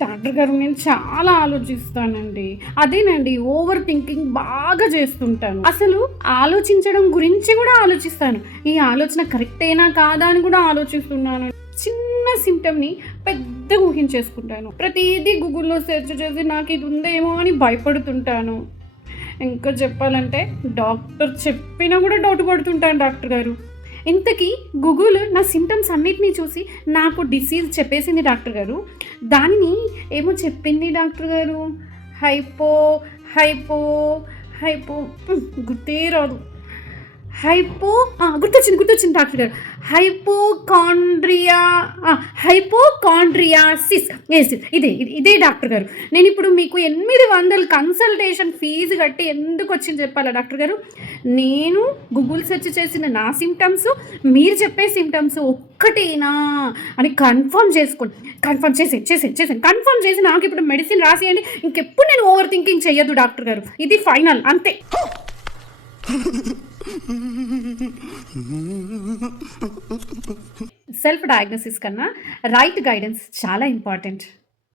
Doctor గారు నేను చాలా ఆలోచిస్తానండి. అదేనండి ఓవర్ థింకింగ్ బాగా చేస్తుంటాను. అసలు ఆలోచించడం గురించి కూడా ఆలోచిస్తాను. ఈ ఆలోచన కరెక్టేనా కాదా అని కూడా ఆలోచిస్తున్నాను. చిన్న సిమ్టమ్‌ని పెద్దగా ఊహించేసుకుంటాను. ప్రతీదీ గూగుల్‌లో సెర్చ్ చేసి నాకు ఇది ఉందేమో అని భయపడుతుంటాను. ఇంకా చెప్పాలంటే డాక్టర్ చెప్పినా కూడా డౌట్ పడుతుంటాను డాక్టర్ గారు. ఇంతకీ గూగుల్ నా సింప్టమ్స్ అన్నిటిని చూసి నాకు డిసీజ్ చెప్పేసింది డాక్టర్ గారు. దానిని ఏమో చెప్పింది డాక్టర్ గారు. హైపో హైపో హైపో గుర్తే రాదు. గుర్తొచ్చింది డాక్టర్ గారు. Hypochondria hypochondriasis. ఇదే డాక్టర్ గారు. నేను ఇప్పుడు మీకు 800 కన్సల్టేషన్ ఫీజు కట్టి ఎందుకు వచ్చింది చెప్పాలా డాక్టర్ గారు? నేను గూగుల్ సెర్చ్ చేసిన నా సిమ్టమ్స్, మీరు చెప్పే సిమ్టమ్స్ ఒక్కటేనా అని కన్ఫర్మ్ చేసి నాకు ఇప్పుడు మెడిసిన్ రాసియండి. ఇంకెప్పుడు నేను ఓవర్ థింకింగ్ చెయ్యొద్దు డాక్టర్ గారు. ఇది ఫైనల్ అంతే. సెల్ఫ్ డయాగ్నోసిస్ కన్నా రైట్ గైడెన్స్ చాలా ఇంపార్టెంట్.